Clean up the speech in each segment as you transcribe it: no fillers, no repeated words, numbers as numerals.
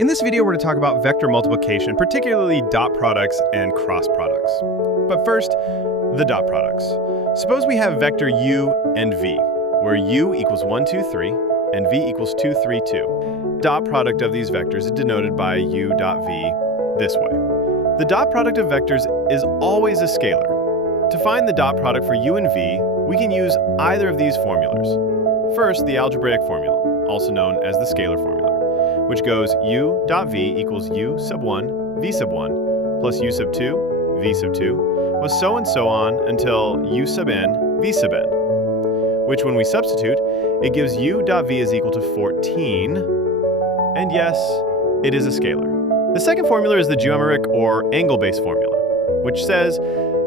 In this video, we're going to talk about vector multiplication, particularly dot products and cross products. But first, the dot products. Suppose we have vector u and v, where u equals 1, 2, 3, and v equals 2, 3, 2. Dot product of these vectors is denoted by u dot v this way. The dot product of vectors is always a scalar. To find the dot product for u and v, we can use either of these formulas. First, the algebraic formula, also known as the scalar formula, which goes u dot v equals u sub 1 v sub 1 plus u sub 2 v sub 2, with so and so on until u sub n v sub n, which when we substitute, it gives u dot v is equal to 14, and yes, it is a scalar. The second formula is the geometric or angle-based formula, which says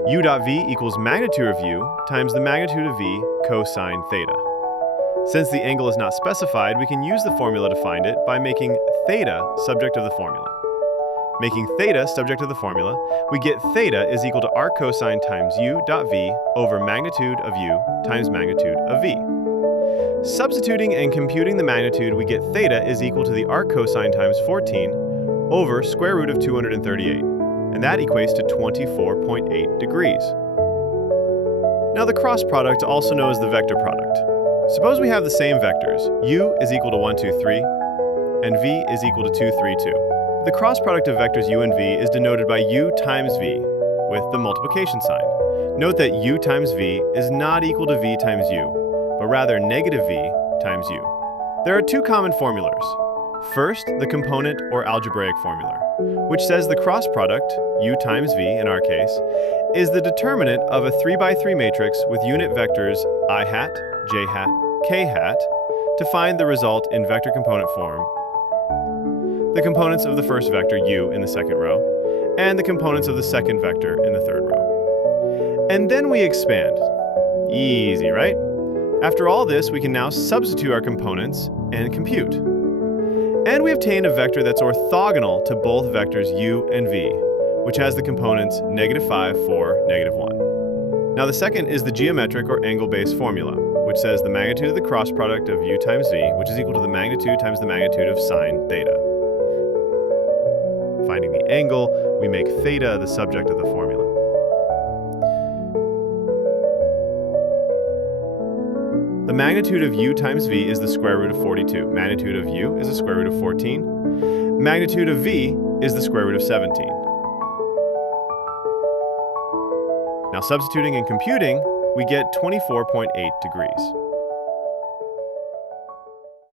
u dot v equals magnitude of u times the magnitude of v cosine theta. Since the angle is not specified, we can use the formula to find it by making theta subject of the formula. Making theta subject of the formula, we get theta is equal to arc cosine times u dot v over magnitude of u times magnitude of v. Substituting and computing the magnitude, we get theta is equal to the arc cosine times 14 over square root of 238, and that equates to 24.8 degrees. Now the cross product, also known as the vector product. Suppose we have the same vectors, u is equal to 1, 2, 3, and v is equal to 2, 3, 2. The cross product of vectors u and v is denoted by u times v with the multiplication sign. Note that u times v is not equal to v times u, but rather negative v times u. There are two common formulas. First, the component or algebraic formula, which says the cross product, u times v in our case, is the determinant of a 3 by 3 matrix with unit vectors I hat, j hat, k hat, to find the result in vector component form, the components of the first vector u in the second row, and the components of the second vector in the third row. And then we expand. Easy, right? After all this, we can now substitute our components and compute. And we obtain a vector that's orthogonal to both vectors u and v, which has the components -5, 4, -1. Now the second is the geometric or angle-based formula, which says the magnitude of the cross product of u times v, which is equal to the magnitude times the magnitude of sine theta. Finding the angle, we make theta the subject of the formula. The magnitude of u times v is the square root of 42. Magnitude of u is the square root of 14. Magnitude of v is the square root of 17. Now substituting and computing, we get 24.8 degrees.